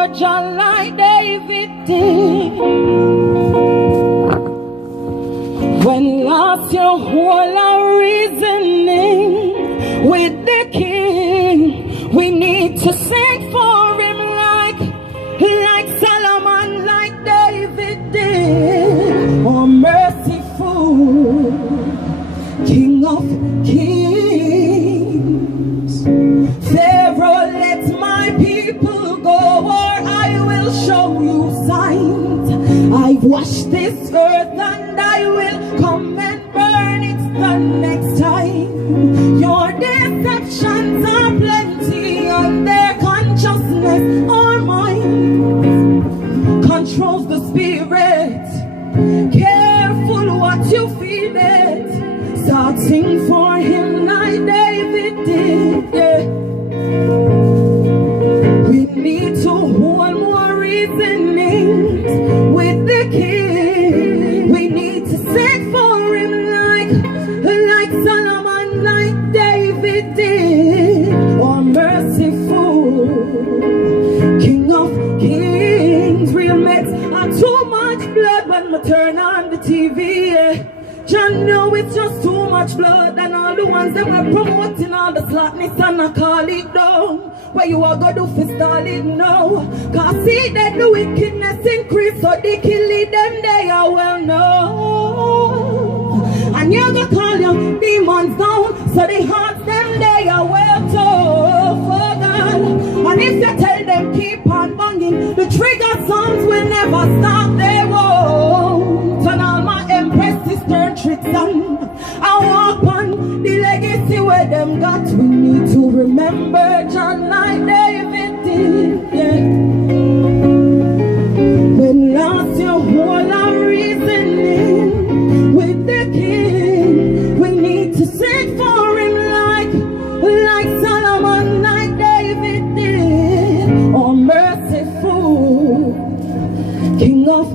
for John like David did. When lost your whole our reasoning with the king, we need to sing for him like Solomon, like David did. Oh, merciful King of Kings, Pharaoh, let my people go, or I will show you signs. I've washed this earth and I will come and burn it the next time. Your deceptions are plenty and their consciousness or mind controls the spirit. Careful what you feed it. Start sing for him like David did. Yeah. We need to hold more reasonings with the king. We need to sing for him like Solomon, like David did. Oh, merciful King of Kings. Real mix and too much blood when we turn on the TV. Yeah. John know it's just too much blood, and all the ones that were promoting all the slackness and I call it down. Where you are going to do for stall it now. Cause see that the wickedness increase, so they kill it them they are well known. And you're going to call your demons down, so they hearts them they are well told for God. And if you tell them keep on banging, the trigger songs will never stop, they won't. And all my empresses turn tricks on. I walk on the legacy where them got. We need to remember John like David did. Yeah. When lost your whole our reasoning with the king, we need to sing for him like Solomon, like David did. Oh, merciful King of